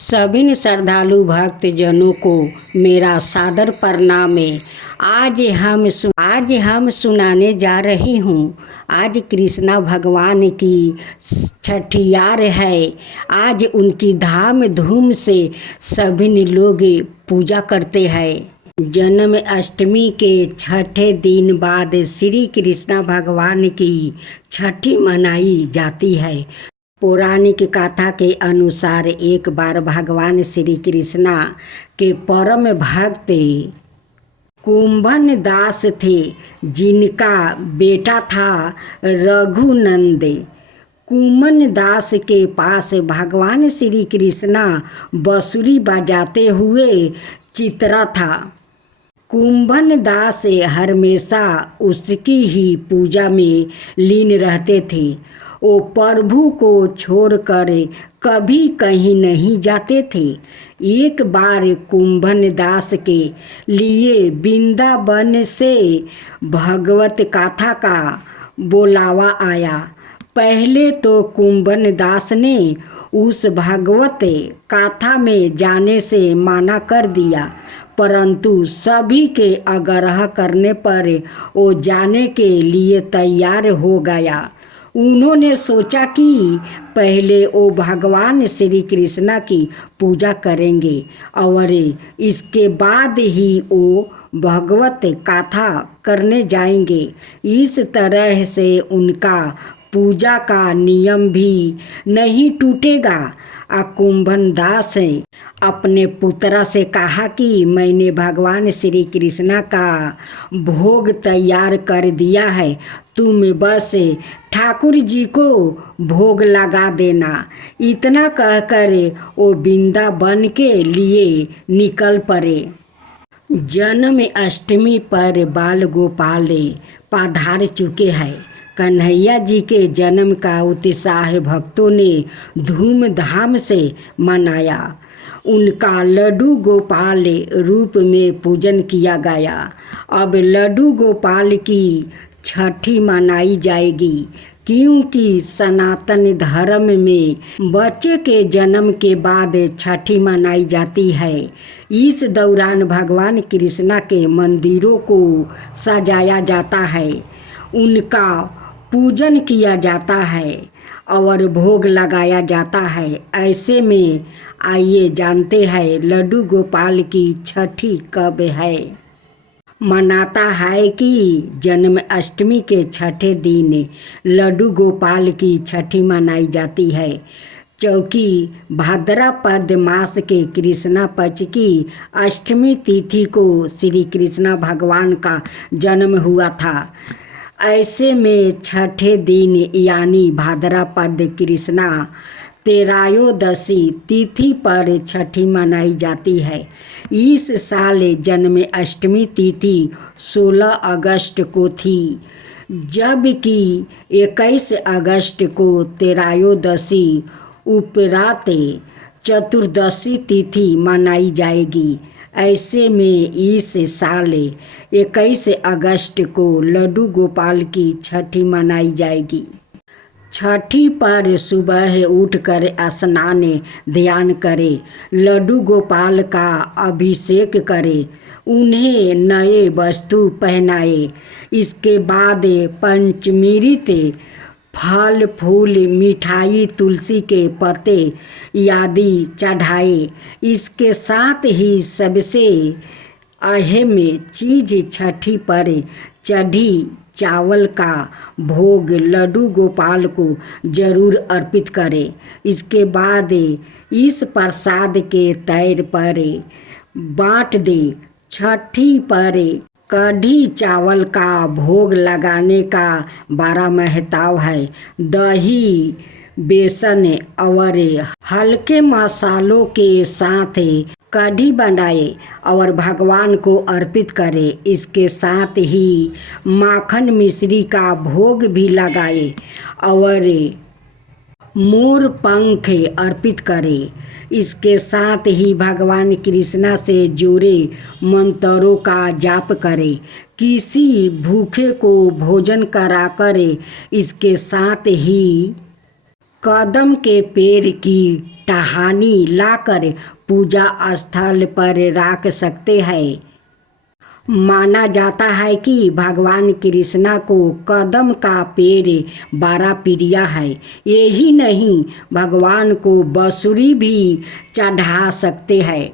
सभी श्रद्धालु भक्त जनों को मेरा सादर प्रणाम है। आज हम सुनाने जा रही हूँ। आज कृष्णा भगवान की छठियार है। आज उनकी धाम धूम से सभी लोग पूजा करते हैं। जन्म अष्टमी के छठे दिन बाद श्री कृष्णा भगवान की छठी मनाई जाती है। पौराणिक कथा के अनुसार एक बार भगवान श्री कृष्णा के परम भक्त कुंभन दास थे, जिनका बेटा था रघुनंद। कुंभन दास के पास भगवान श्री कृष्णा बांसुरी बजाते हुए चितरा था। कुंभन दास हमेशा उसकी ही पूजा में लीन रहते थे। वो प्रभु को छोड़कर कभी कहीं नहीं जाते थे। एक बार कुंभन दास के लिए वृंदावन से भगवत कथा का बुलावा आया। पहले तो कुंभन दास ने उस भगवत कथा में जाने से मना कर दिया, परंतु सभी के आग्रह करने पर वो जाने के लिए तैयार हो गया। उन्होंने सोचा कि पहले वो भगवान श्री कृष्णा की पूजा करेंगे और इसके बाद ही वो भगवत कथा करने जाएंगे। इस तरह से उनका पूजा का नियम भी नहीं टूटेगा। कुंभन दास अपने पुत्र से कहा कि मैंने भगवान श्री कृष्णा का भोग तैयार कर दिया है, तुम बस ठाकुर जी को भोग लगा देना। इतना कहकर वो वृंदावन के लिए निकल पड़े। जन्म अष्टमी पर बाल गोपाल पधार चुके हैं। कन्हैया जी के जन्म का उत्साह भक्तों ने धूमधाम से मनाया। उनका लड्डू गोपाल रूप में पूजन किया गया। अब लड्डू गोपाल की छठी मनाई जाएगी, क्योंकि सनातन धर्म में बच्चे के जन्म के बाद छठी मनाई जाती है। इस दौरान भगवान कृष्णा के मंदिरों को सजाया जाता है, उनका पूजन किया जाता है और भोग लगाया जाता है। ऐसे में आइए जानते हैं लड्डू गोपाल की छठी कब है। मनाता है कि जन्म अष्टमी के छठे दिन लड्डू गोपाल की छठी मनाई जाती है, क्योंकि भाद्रपद मास के कृष्णा पक्ष की अष्टमी तिथि को श्री कृष्णा भगवान का जन्म हुआ था। ऐसे में छठे दिन यानी भाद्रपद कृष्णा त्रयोदशी तिथि पर छठी मनाई जाती है। इस साल जन्म अष्टमी तिथि 16 अगस्त को थी, जबकि 21 अगस्त को त्रयोदशी उपरांत चतुर्दशी तिथि मनाई जाएगी। ऐसे में इस साल 21 अगस्त को लड्डू गोपाल की छठी मनाई जाएगी। छठी पर सुबह उठकर स्नान ध्यान करे, लड्डू गोपाल का अभिषेक करे, उन्हें नए वस्त्र पहनाए। इसके बाद पंचामृत फल फूल मिठाई तुलसी के पत्ते आदि चढ़ाए। इसके साथ ही सबसे अहम चीज छठी पर चढ़ी चावल का भोग लड्डू गोपाल को जरूर अर्पित करें। इसके बाद इस प्रसाद के तैर पर बांट दे। छठी पर कढ़ी चावल का भोग लगाने का बड़ा महत्व है। दही, बेसन और हल्के मसालों के साथ कढ़ी बनाए और भगवान को अर्पित करें। इसके साथ ही माखन मिश्री का भोग भी लगाए और मोर पंख अर्पित करे। इसके साथ ही भगवान कृष्णा से जुड़े मंत्रों का जाप करे। किसी भूखे को भोजन कराकर इसके साथ ही कदम के पेड़ की टहनी लाकर पूजा स्थल पर रख सकते हैं। माना जाता है कि भगवान कृष्णा को कदम का पेड़ बड़ा प्रिय है। यही नहीं, भगवान को बांसुरी भी चढ़ा सकते हैं।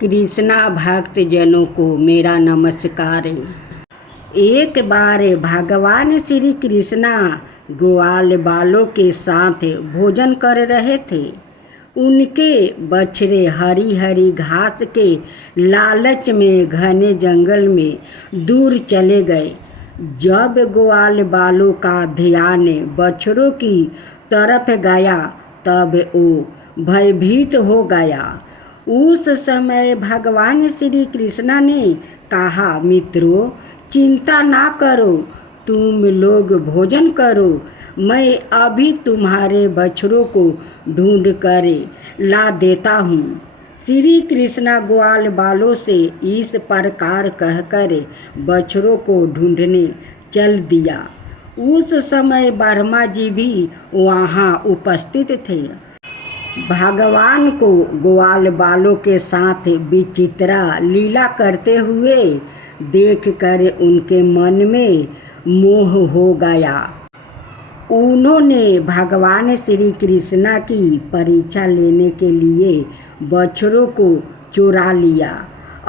कृष्णा भक्त जनों को मेरा नमस्कार। एक बार भगवान श्री कृष्णा ग्वाल बालों के साथ भोजन कर रहे थे। उनके बछड़े हरी हरी घास के लालच में घने जंगल में दूर चले गए। जब ग्वाल बालों का ध्यान बछड़ों की तरफ गया तब वो भयभीत हो गया। उस समय भगवान श्री कृष्णा ने कहा, मित्रों, चिंता ना करो, तुम लोग भोजन करो, मैं अभी तुम्हारे बछड़ों को ढूंढ कर ला देता हूँ। श्री कृष्णा ग्वाल बालों से इस प्रकार कहकर बछड़ों को ढूंढने चल दिया। उस समय ब्रह्मा जी भी वहाँ उपस्थित थे। भगवान को ग्वाल बालों के साथ विचित्र लीला करते हुए देखकर उनके मन में मोह हो गया। उन्होंने भगवान श्री कृष्णा की परीक्षा लेने के लिए बछड़ों को चुरा लिया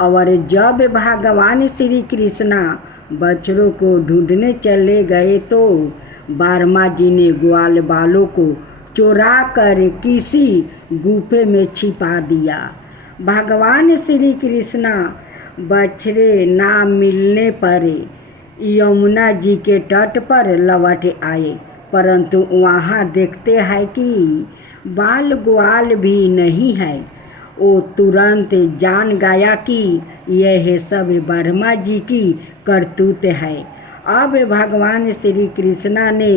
और जब भगवान श्री कृष्णा बछड़ों को ढूंढने चले गए तो ब्रह्मा जी ने ग्वाल बालों को चुरा कर किसी गुफे में छिपा दिया। भगवान श्री कृष्णा बछड़े ना मिलने पर यमुना जी के तट पर लौट आए, परंतु वहाँ देखते हैं कि बाल ग्वाल भी नहीं है। वो तुरंत जान गया कि यह सब ब्रह्मा जी की करतूत है। अब भगवान श्री कृष्णा ने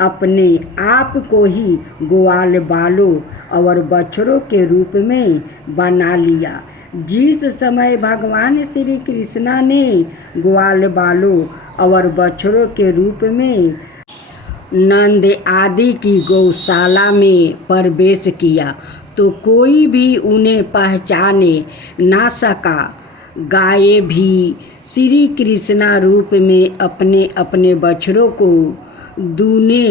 अपने आप को ही ग्वाल बालों और बछड़ों के रूप में बना लिया। जिस समय भगवान श्री कृष्णा ने ग्वाल बालों और बछड़ों के रूप में नंद आदि की गौशाला में प्रवेश किया तो कोई भी उन्हें पहचाने ना सका। गाय भी श्री कृष्णा रूप में अपने अपने बछड़ों को दूने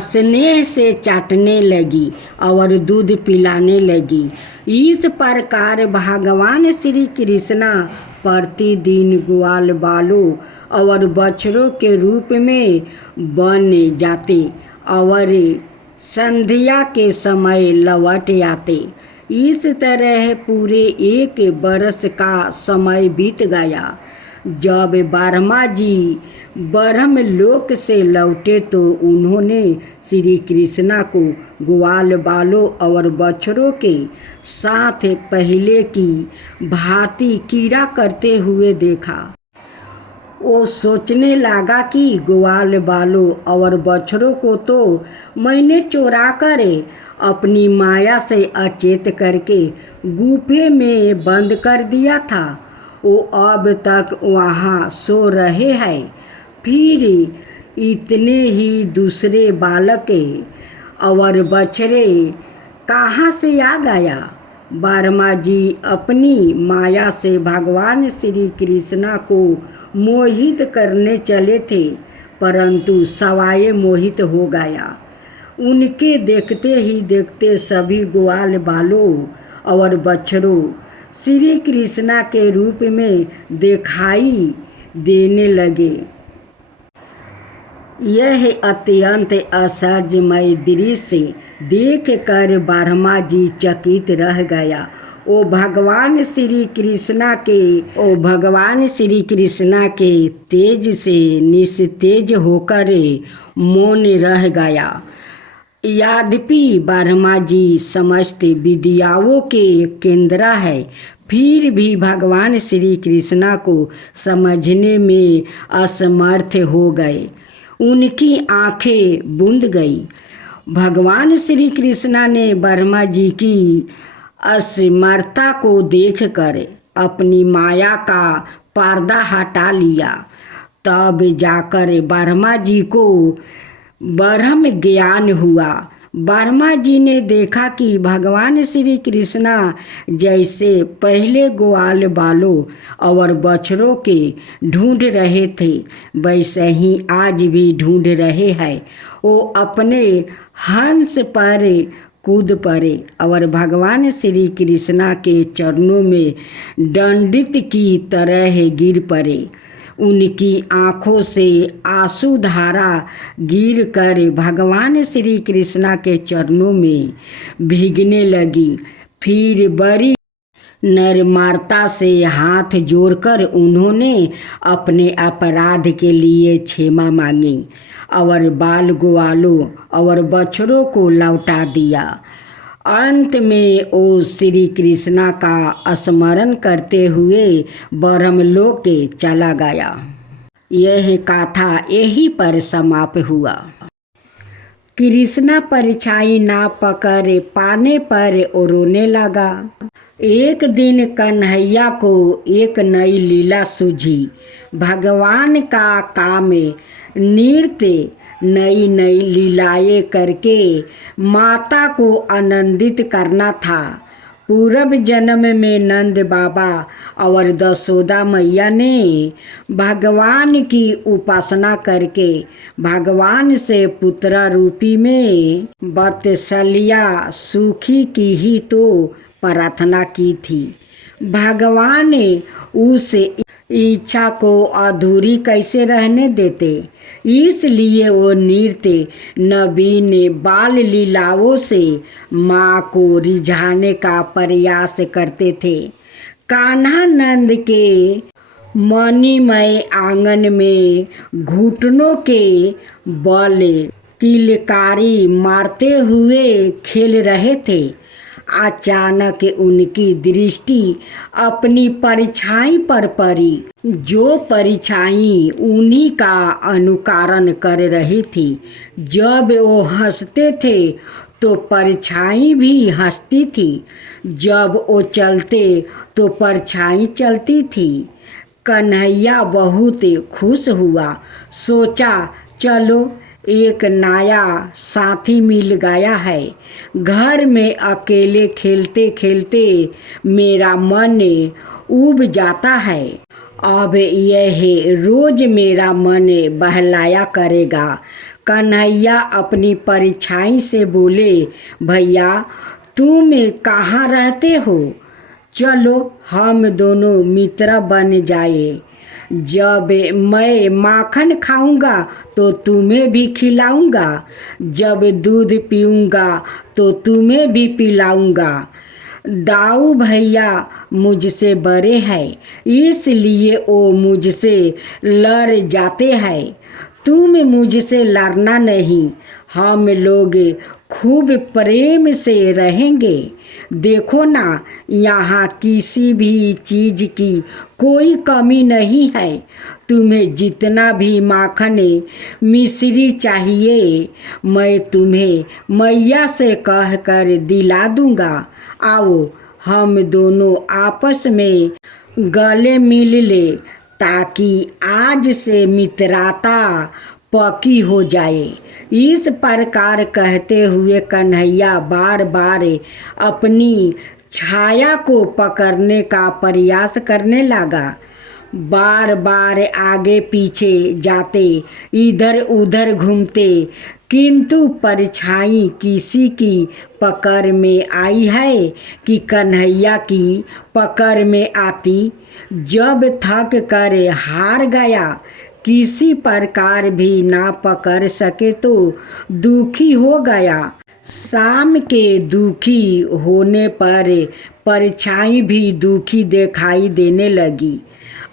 स्नेह से चाटने लगी और दूध पिलाने लगी। इस प्रकार भगवान श्री कृष्णा प्रतिदिन ग्वाल बालों और बछड़ों के रूप में बन जाते और संध्या के समय लौट आते। इस तरह पूरे 1 बरस का समय बीत गया। जब ब्रह्मा जी ब्रह्मलोक से लौटे तो उन्होंने श्री कृष्णा को ग्वाल बालों और बछड़ों के साथ पहले की भांति कीड़ा करते हुए देखा। वो सोचने लगा कि ग्वाल बालों और बछड़ों को तो मैंने चुरा कर अपनी माया से अचेत करके गुफे में बंद कर दिया था। वो अब तक वहाँ सो रहे हैं। फिर इतने ही दूसरे बालक और बछड़े कहाँ से आ गया। ब्रह्मा जी अपनी माया से भगवान श्री कृष्णा को मोहित करने चले थे, परंतु सवाए मोहित हो गया। उनके देखते ही देखते सभी ग्वाल बालों और बछड़ों श्री कृष्णा के रूप में दिखाई देने लगे। यह अत्यंत आश्चर्यमय दृश्य देख कर ब्रह्मा जी चकित रह गया। ओ भगवान श्री कृष्णा के तेज से निस्तेज होकर मौन रह गया। यद्यपि ब्रह्मा जी समस्त विद्याओं के केंद्र है, फिर भी भगवान श्री कृष्णा को समझने में असमर्थ हो गए। उनकी आंखें बूंद गई। भगवान श्री कृष्णा ने ब्रह्मा जी की असमर्थता को देखकर अपनी माया का पर्दा हटा लिया। तब जाकर ब्रह्मा जी को ब्रह्म ज्ञान हुआ। वर्मा जी ने देखा कि भगवान श्री कृष्णा जैसे पहले ग्वाल बालों और बछड़ों के ढूंढ रहे थे वैसे ही आज भी ढूंढ रहे हैं। वो अपने हंस पर कूद पड़े और भगवान श्री कृष्णा के चरणों में दंडित की तरह गिर पड़े। उनकी आँखों से आंसू धारा गिर कर भगवान श्री कृष्णा के चरणों में भीगने लगी। फिर बड़ी नम्रता से हाथ जोड़कर उन्होंने अपने अपराध के लिए क्षमा मांगी और बाल ग्वालों और बछड़ों को लौटा दिया। अंत में वो श्री कृष्णा का स्मरण करते हुए ब्रह्मलोक के चला गया। यह कथा यहीं पर समाप्त हुआ। कृष्णा परछाई ना पकड़ पाने पर वो रोने लगा। एक दिन कन्हैया को एक नई लीला सूझी। भगवान का काम नृत्य नई नई लीलाएं करके माता को आनंदित करना था। पूर्व जन्म में नंद बाबा और दशोदा मैया ने भगवान की उपासना करके भगवान से पुत्र रूपी में बत्सल्या सुखी की ही तो प्रार्थना की थी। भगवान उस इच्छा को अधूरी कैसे रहने देते, इसलिए वो नृत्य नवीन बाल लीलाओं से माँ को रिझाने का प्रयास करते थे। कान्हा नंद के मणिमय आंगन में घुटनों के बल किलकारी मारते हुए खेल रहे थे। अचानक उनकी दृष्टि अपनी परछाई पर पड़ी, जो परछाई उन्हीं का अनुकरण कर रही थी। जब वो हंसते थे तो परछाई भी हंसती थी, जब वो चलते तो परछाई चलती थी। कन्हैया बहुत खुश हुआ। सोचा चलो एक नया साथी मिल गया है। घर में अकेले खेलते खेलते मेरा मन ऊब जाता है। अब यह रोज मेरा मन बहलाया करेगा। कन्हैया अपनी परछाई से बोले, भैया तुम कहाँ रहते हो? चलो हम दोनों मित्र बन जाए। जब मैं माखन खाऊंगा तो तुम्हें भी खिलाऊंगा, जब दूध पीऊंगा तो तुम्हें भी पिलाऊंगा। दाऊ भैया मुझसे बड़े हैं, इसलिए वो मुझसे लड़ जाते हैं। तुम मुझसे लड़ना नहीं, हम लोग खूब प्रेम से रहेंगे। देखो ना, यहाँ किसी भी चीज़ की कोई कमी नहीं है। तुम्हें जितना भी माखन मिश्री चाहिए मैं तुम्हें मैया से कह कर दिला दूँगा। आओ हम दोनों आपस में गले मिल ले, ताकि आज से मित्रता पक्की हो जाए। इस प्रकार कहते हुए कन्हैया बार बार अपनी छाया को पकड़ने का प्रयास करने लगा। बार बार आगे पीछे जाते, इधर उधर घूमते, किंतु परछाई किसी की पकड़ में आई है कि कन्हैया की पकड़ में आती। जब थक कर हार गया, किसी प्रकार भी ना पकड़ सके तो दुखी हो गया। शाम के दुखी होने पर परछाई भी दुखी दिखाई देने लगी।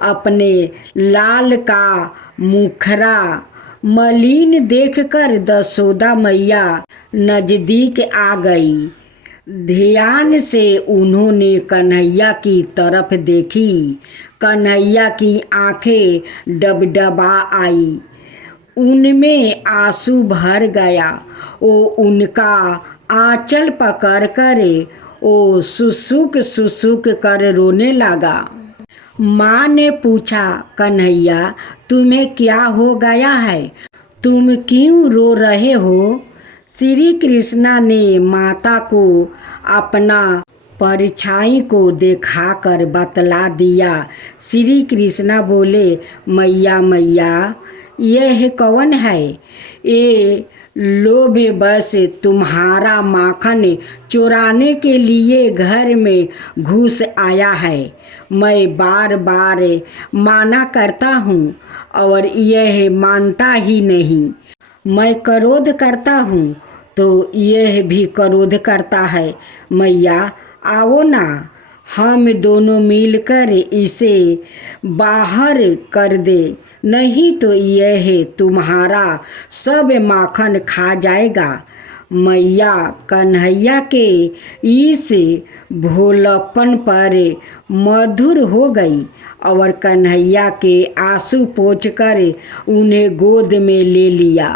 अपने लाल का मुखरा मलिन देखकर दशोदा मैया नजदीक आ गई। ध्यान से उन्होंने कन्हैया की तरफ देखी। कन्हैया की आंखें डबडबा आई, उनमें आंसू भर गया। वो उनका आंचल पकड़ कर वो सुसुक सुसुक कर रोने लगा। माँ ने पूछा, कन्हैया तुम्हें क्या हो गया है? तुम क्यों रो रहे हो? श्री कृष्णा ने माता को अपना परछाई को दिखाकर बतला दिया। श्री कृष्णा बोले, मैया मैया, यह कौन है? ये लोभ बस तुम्हारा माखन चुराने के लिए घर में घुस आया है। मैं बार बार माना करता हूँ और यह मानता ही नहीं। मैं क्रोध करता हूँ तो यह भी क्रोध करता है। मैया आओ ना, हम दोनों मिलकर इसे बाहर कर दे, नहीं तो यह तुम्हारा सब माखन खा जाएगा। मैया कन्हैया के इस भोलापन पर मधुर हो गई और कन्हैया के आंसू पोंछकर उन्हें गोद में ले लिया।